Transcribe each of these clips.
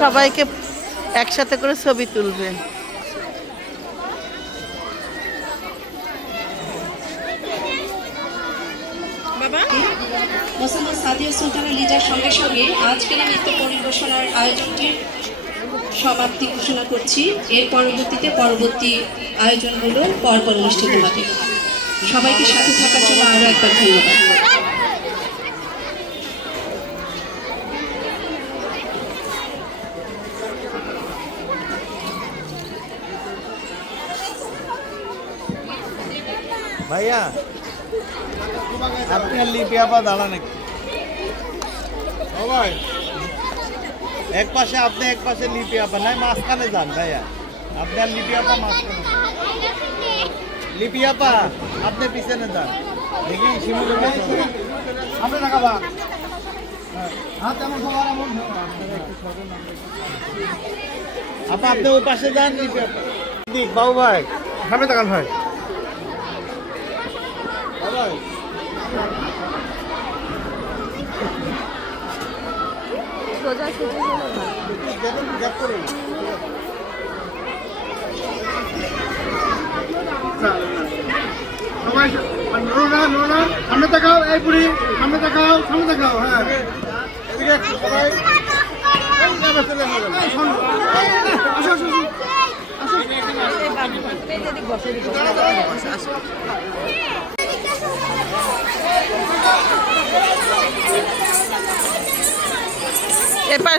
সবাইকে একসাথে করে ছবি তুলবে। মোসাম্মদ সাদিয়া সুলতানা লিজার সঙ্গে সঙ্গে আজকের নৃত্য পরিবেশনার আয়োজনটির সমাপ্তি ঘোষণা করছি। এর পরবর্তী আয়োজনগুলো পরপর অনুষ্ঠিত হবে। সবাইকে সাথে থাকার জন্য আরও একবার ধন্যবাদ। ভাইয়া আপনি আর লিপি আপা দাঁড়ান একটু। ভাই এক পাশে আপনি, এক পাশে লিপি আপা, নাই মাঝখানে যান ভাইয়া। আপনি আর লিপি আপা মাঝখানে। লিপি আপা আপনি পিছনে যান, দেখি শিমুল আপনি দেখাবা। আপা আপনি ওই পাশে যান। লিপি আপা দিক বাবু ভাই সামনে তাকান ভাই। ভাই সোজা সোজা সবাই সামনে তাকাও, এই বুড়ি সামনে তাকাও, সামনে তাকাও। হ্যাঁ সবাই এবার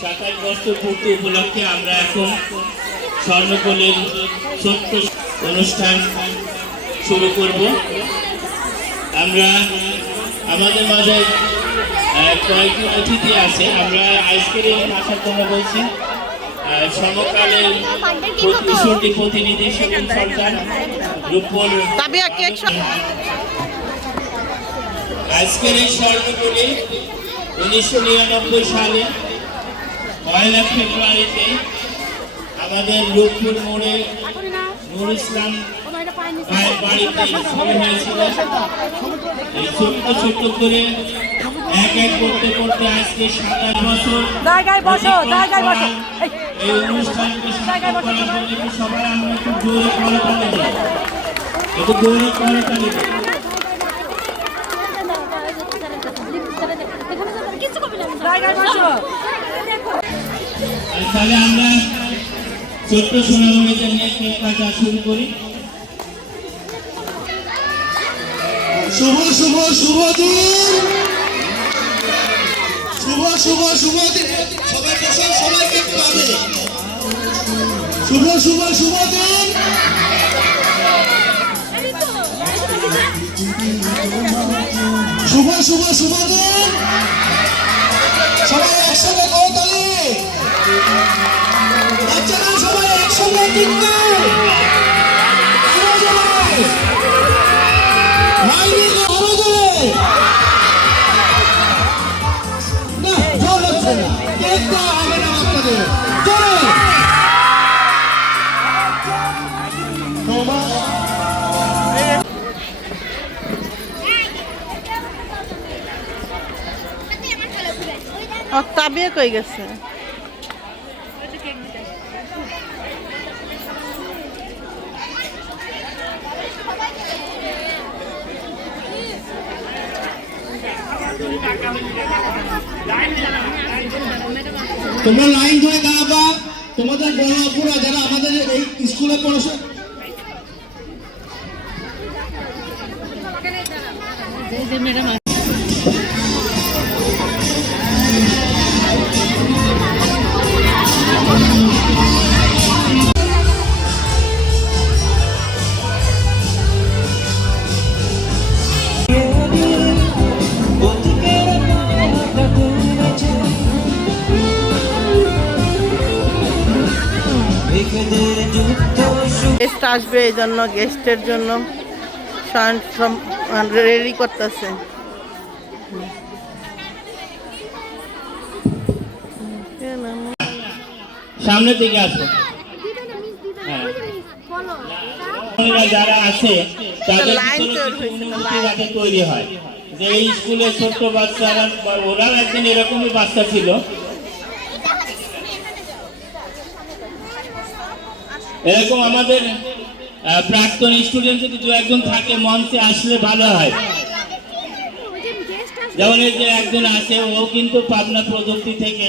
সাতাশ বছর পূর্তি উপলক্ষে আমরা এখন স্বর্ণকলের ছোট্ট অনুষ্ঠান শুরু করব। আমরা আমাদের মাঝে কয়েকজন অতিথি আছে। আমরা আজকের আসার জন্য বলছি সমকালের প্রতিনিধি সেগুন সরকার রূপল। আজকের এই স্বর্ণকলে 1999 সালে 1 ফেব্রুয়ারিতে আমাদের রূপপুর মোড়ে নুর ইসলাম বাড়িতে শুরু হয়েছিল। এই ছোট্ট ছোট্ট করে এক এক করতে করতে আজকে 27 বছর এই অনুষ্ঠানকে সার্থক করার জন্য সবাই আমরা একটু জোরে করতালি দিই, একটু জোরে করতালি দিই। তাহলে আমরা ছোট্ট সোনামণিদের নিয়ে কেক কাটা শুরু করি। শুভ শুভ শুভ দিন, শুভ শুভ শুভ দিন। সবাই বসুন, সবাইকে পাবে। শুভ শুভ শুভ দিন, শুভ শুভ শুভ দিন। সবাই একসঙ্গে করতালি, বাচ্চারা সবাই একসঙ্গে কিনবে। তাবিয়া কই গেছে? তোমরা লাইন ধরে দাঁড়াবা। তোমাদের বড় অপুরা যারা আমাদের এই স্কুলে পড়াশোনা গেস্ট আসবে, এই জন্য গেস্টের জন্য রেডি করতেছে। সামনের দিকে আসো। যারা আছে তাদের লাইন ভিতরে তৈরি কিছু হয়েছে, অনুভূতি যাতে তৈরি হয় যে এই স্কুলে ছোট্ট বাচ্চারা ওরাও একদিন এরকমই বাচ্চা ছিল। এরকম আমাদের প্রাক্তন স্টুডেন্ট যদি দু একজন থাকে মঞ্চে আসলে ভালো হয়। যেমন এই যে একজন আছে, ও কিন্তু পাবনা প্রযুক্তি থেকে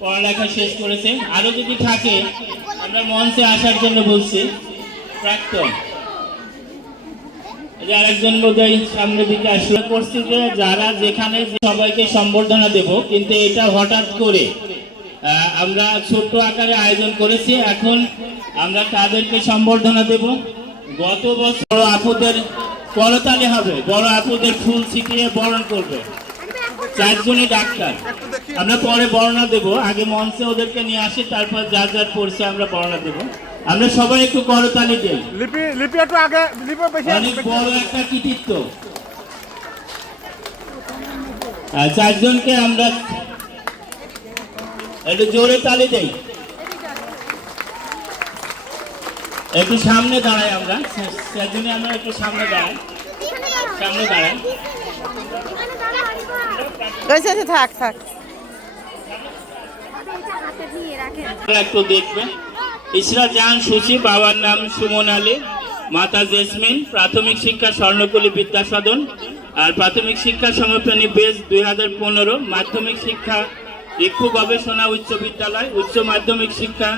পড়ালেখা শেষ করেছে। আরো যদি থাকে আমরা মঞ্চে আসার জন্য বলছি। প্রাক্তন এই যে আরেকজন বোধহয় সামনের দিকে আসলে করছি যে যারা যেখানে সবাইকে সম্বর্ধনা দেব, কিন্তু এটা হঠাৎ করে আমরা ছোট্ট আকারে আয়োজন করেছি। এখন আমরা তাদেরকে সম্বর্ধনা দেব। গত বছর বড় আপুদের করতালি হবে, বড় আপুদের ফুল ছিটিয়ে বরণ করবে। চারজনই ডাক্তার। আমরা পরে বর্ণনা দেব, আগে মঞ্চে ওদেরকে নিয়ে আসি, তারপর যার যার পরিচয় আমরা বর্ণনা দেব। আমরা সবাই একটু করতালি দিই। অনেক বড় একটা কৃতিত্ব। চারজনকে আমরা একটু জোরে তালি দেই। একটু সামনে দাঁড়াই আমরা, চারজনে আমরা একটু সামনে দাঁড়াই। থাক থাক। একটু দেখবে। ইসরা জাহান সুচি, বাবার নাম সুমন আলী, মাতা জেসমিন, প্রাথমিক শিক্ষা স্বর্ণকলি বিদ্যাসদন আর প্রাথমিক শিক্ষা সমাপনী বেস 2015, মাধ্যমিক শিক্ষা ইক্ষু গবেষণা উচ্চ বিদ্যালয়, উচ্চ মাধ্যমিক শিক্ষা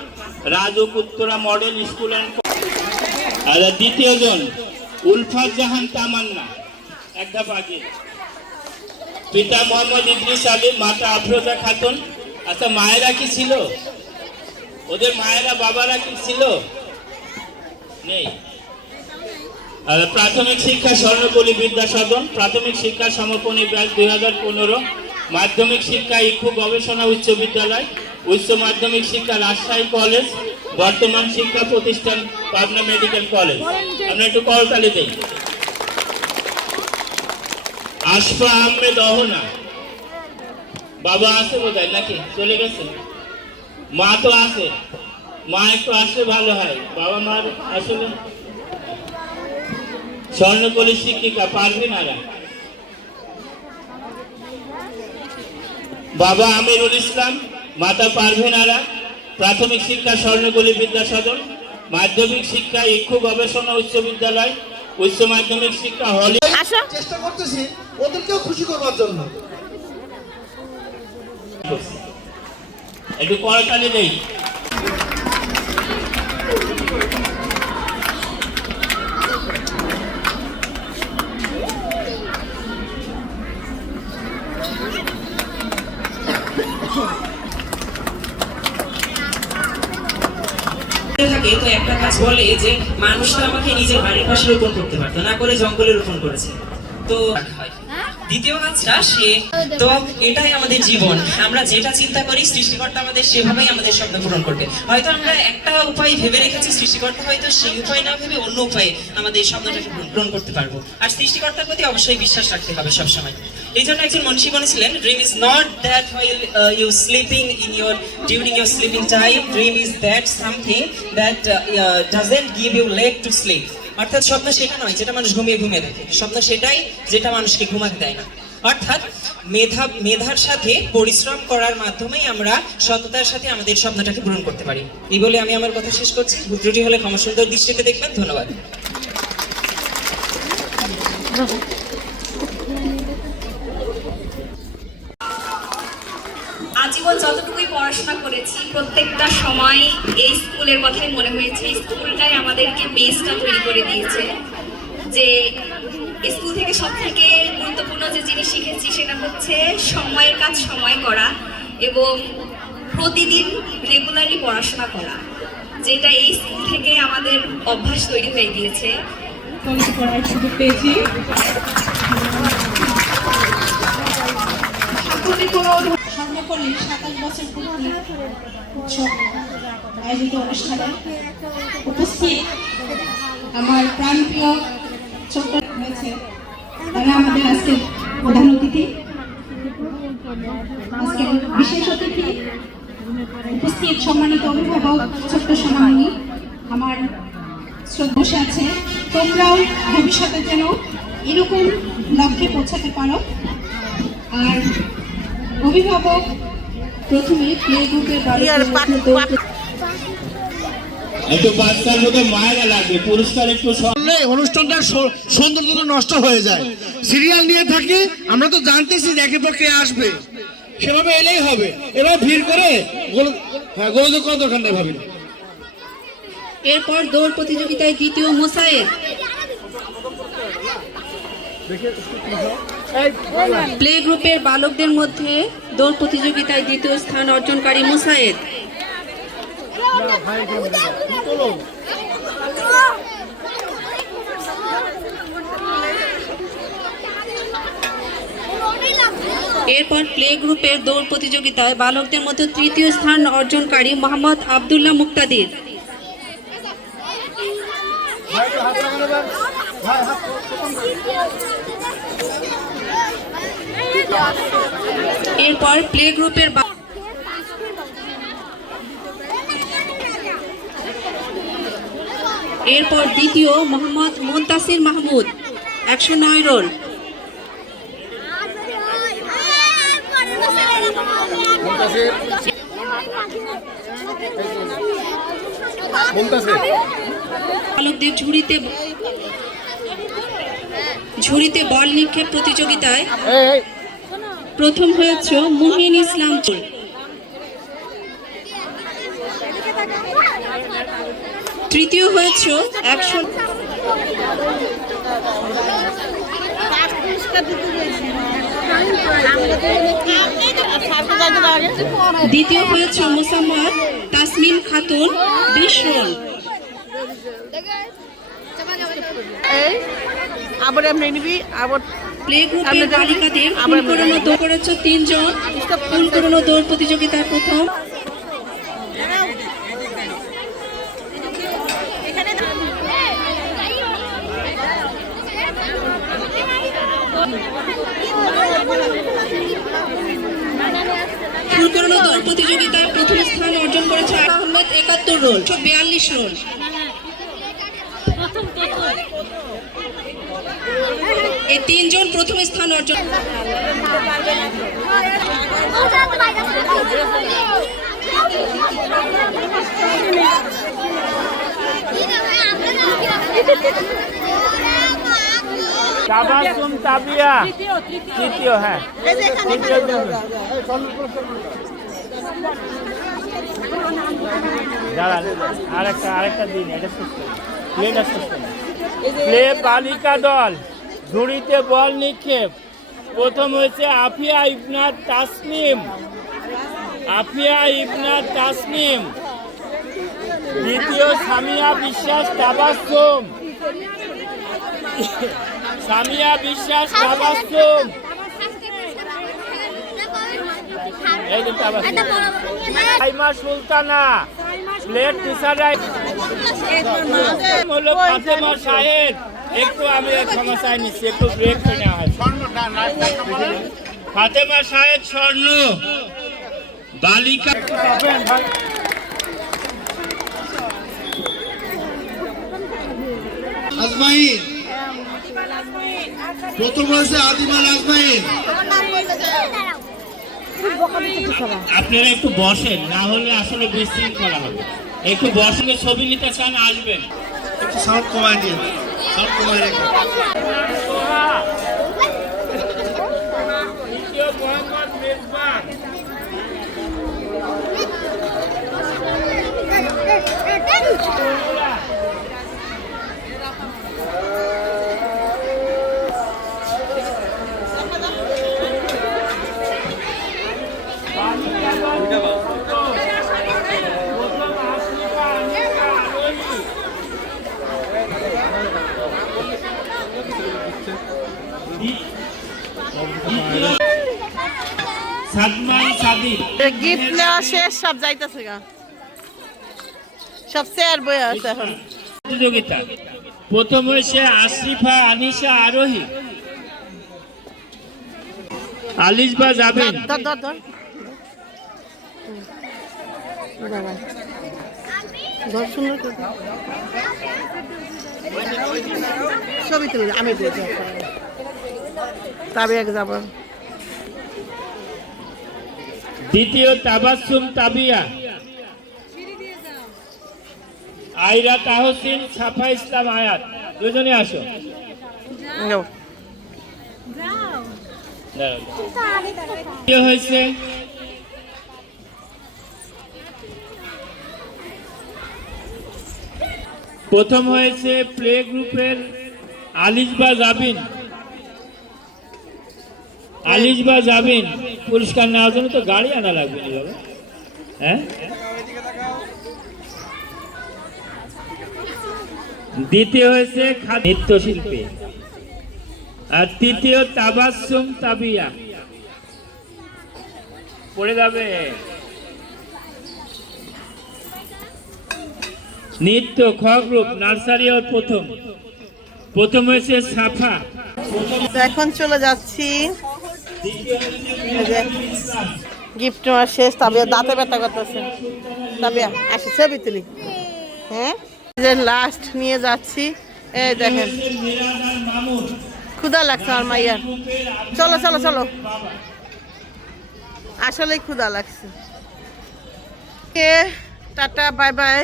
Rajuk Uttara model school and. আর দ্বিতীয় জন উলফাত জাহান তামান্না, এক ধাপ আগে। পিতা মোহাম্মদ ইদ্রিস আলী, মাতা আফরোজা খাতুন। আচ্ছা, মায়েরা কি ছিল? ওদের মায়েরা বাবারা কি ছিল? নেই। আর প্রাথমিক শিক্ষা স্বর্ণকলি বিদ্যাসদন, প্রাথমিক শিক্ষা সমাপনী ব্যাচ 2015, মাধ্যমিক শিক্ষা ইক্ষু গবেষণা উচ্চ বিদ্যালয়, উচ্চ মাধ্যমিক শিক্ষা রাজশাহী কলেজ, বর্তমান শিক্ষা প্রতিষ্ঠান পাবনা মেডিকেল কলেজ। আমরা একটু করতালি দেই। আশফা আহমেদ অহনা, বাবা আছে বোধহয় নাকি চলে গেছে? মা তো আছে, মা একটু আসলে ভালো হয়। বাবা মার আসলে স্বর্ণকলি শিক্ষিকা পারভিন আরা। বাবা আমিরুল ইসলাম, মাতা পারভিন আরা, প্রাথমিক শিক্ষা স্বর্ণকলি বিদ্যাসদন, মাধ্যমিক শিক্ষা ইক্ষু গবেষণা উচ্চ বিদ্যালয়, উচ্চ মাধ্যমিক শিক্ষা হলি। চেষ্টা করতেছি ওদেরকেও খুশি করবার জন্য। একটু করতালি দেই। থাকে তো একটা কাজ বলে যে মানুষটা আমাকে নিজের বাড়ির পাশে রোপণ করতে পারতো না, করে জঙ্গলে রোপণ করেছে। তো দ্বিতীয় কাজটা সে, তো এটাই আমাদের জীবন। আমরা যেটা চিন্তা করি সৃষ্টিকর্তা আমাদের সেভাবেই আমাদের স্বপ্ন পূরণ করবে। হয়তো আমরা একটা উপায় ভেবে রেখেছি, সৃষ্টিকর্তা হয়তো সেই উপায় না ভেবে অন্য উপায়ে আমাদের স্বপ্নটাকে পূরণ করতে পারবো। আর সৃষ্টিকর্তার প্রতি অবশ্যই বিশ্বাস রাখতে হবে সবসময়। এই জন্য একজন মনীষী বলেছিলেন, dream is not that while you sleeping in your during your sleeping time, dream is that something that doesn't give you leg to sleep. অর্থাৎ স্বপ্ন সেটা নয় যেটা মানুষ ঘুমিয়ে ঘুমিয়ে দেখে, স্বপ্ন সেটাই যেটা মানুষকে ঘুমাতে দেয় না। অর্থাৎ মেধার সাথে পরিশ্রম করার মাধ্যমেই আমরা সততার সাথে আমাদের স্বপ্নটাকে পূরণ করতে পারি। এই বলে আমি আমার কথা শেষ করছি। ভুল ত্রুটি হলে ক্ষমা সুন্দর দৃষ্টিতে দেখবেন। ধন্যবাদ। আজীবন যতটুকুই পড়াশোনা করেছি প্রত্যেকটা সময় এই স্কুলের কথাই মনে হয়েছে। স্কুলটাই আমাদেরকে বেসটা তৈরি করে দিয়েছে। যে স্কুল থেকে সব থেকে গুরুত্বপূর্ণ যে জিনিস শিখেছি সেটা হচ্ছে সময়ের কাজ সময় করা এবং প্রতিদিন রেগুলারলি পড়াশোনা করা, যেটা এই স্কুল থেকে আমাদের অভ্যাস তৈরি হয়ে গিয়েছে। কলেজে পড়ার সুযোগ পেয়েছি। স্বর্ণকলি 27 বছর পূর্তি উৎসব আয়োজিত অনুষ্ঠানে উপস্থিত আমার প্রাণপ্রিয় ছোট্ট হয়েছে, তারা আমাদের আজকের প্রধান অতিথি। আজকের বিশেষ অতিথি উপস্থিত সম্মানিত অভিভাবক, ছোট্ট সোনামণি আমার বসে আছে। তোমরাও ভবিষ্যতে যেন এরকম লক্ষ্যে পৌঁছাতে পারো। আর অভিভাবক প্রথমে প্লে গ্রুপের একটু বাচ্চার মধ্যে মায়েরা লাগবে, পুরস্কার একটু অনুষ্ঠানটার সৌন্দর্য নষ্ট হয়ে যায়। সিরিয়াল নিয়ে থাকি, আমরা তো জানতেছি যে একে পক্ষে আসবে, সেভাবে এলেই হবে। এবার ভিড় করে গোলযোগ করার দরকার নেই ভাবি। এরপর দৌড় প্রতিযোগিতায় দ্বিতীয় মোসায়েদ। প্লে গ্রুপের বালকদের মধ্যে দৌড় প্রতিযোগিতায় দ্বিতীয় স্থান অর্জনকারী মোসায়েদ। এরপর প্লে গ্রুপের দৌড় প্রতিযোগিতায় বালকদের মধ্যে তৃতীয় স্থান অর্জনকারী মোহাম্মদ আব্দুল্লাহ মুক্তাদির। এরপর প্লে গ্রুপের এরপর দ্বিতীয় মোহাম্মদ মুনতাসির মাহমুদ 109 রোল। বালকদের ঝুড়িতে বল নিক্ষেপ প্রতিযোগিতায় প্রথম হয়েছে মুহিন ইসলাম। তৃতীয় হয়েছে 100। দ্বিতীয় হয়েছে মোসাম্মদ তাসমিম খাতুন 20 রোল। আবার এমনি নিবি আবার প্লে গ্রুপের বালিকাদের ফুল করানো দৌড় করেছে 3 জন। ফুল করানো দৌড় প্রতিযোগিতার প্রথম ফুল করানো দৌড় প্রতিযোগিতায় প্রথম স্থান অর্জন করেছে আহমেদ 71 রোল 42 রোল। এই 3 জন প্রথম স্থান অর্জন। তাবাসসুম তাবিয়া তৃতীয়, হ্যাঁ দাঁড়ান, আরেকটা দিন, এটা প্লেটা প্লে বালিকা দল ঝুড়িতে বল নিক্ষেপ। প্রথম হয়েছে আফিয়া ইবনাত তাসনিম। দ্বিতীয় সামিয়া বিশ্বাস তাবাসসুম। সাইমা সুলতানা প্লেট টিচার হলো ফাতেমা শাহেদ। একটু আমি ক্ষমা চাই নিচ্ছি, একটু ব্রেক করে নেওয়া হয়। ফাতেমা শাহেদ স্বর্ণ বালিকা। আজমাইন প্রথম হয়েছে আদিমাল আজমাইন। আপনারা একটু বসেন, না হলে আসলে বিশৃঙ্খলা হবে। একটু বসলে ছবি নিতে চান আসবেন। একটু সাউন্ড কমায় দিন, সাউন্ড কমায় রেখে। মোহাম্মদ মেজবান সাদমান সাদিক। গিফট নেওয়া শেষ, সব যাইতেছে গা, সব শেয়ার বই আছে এখন। প্রতিযোগিতা প্রথম হয়েছে আশরিফা আনিশা আরোহী। আলিশবা যাবেন। ধর সুন্দর করে ছবি তুলি আমি তাবিয়া যাব। দ্বিতীয় তাবাসসুম তাবিয়া, আইরা তাহসিন, সাফা ইসলাম আয়াত। দুজনে আসো। যাও। কি হয়েছে? প্রথম হয়েছে প্লে গ্রুপের আলিশবা জাবিন। আলিশবা জাবিন পুরস্কার নেওয়ার জন্য তো গাড়ি আনা লাগবে না বাবা, হ্যাঁ? দ্বিতীয় হয়েছে নৃত্যশিল্পী, আর তৃতীয় তাবাসসুম তাবিয়া। পড়ে যাবে নৃত্য খ গ্রুপ নার্সারি। আর প্রথম হয়েছে সাফা। তো এখন চলে যাচ্ছি, গিফট নেওয়ার শেষ। তাবিয়া দাঁতে ব্যথা করতেছে। তাবিয়া আসি ছবি তুলি। হ্যাঁ, যে লাস্ট নিয়ে যাচ্ছি। এই দেখেন ক্ষুধা লাগছে আমার মাইয়ার। চলো চলো চলো, আসলেই ক্ষুধা লাগছে। Tata, bye bye.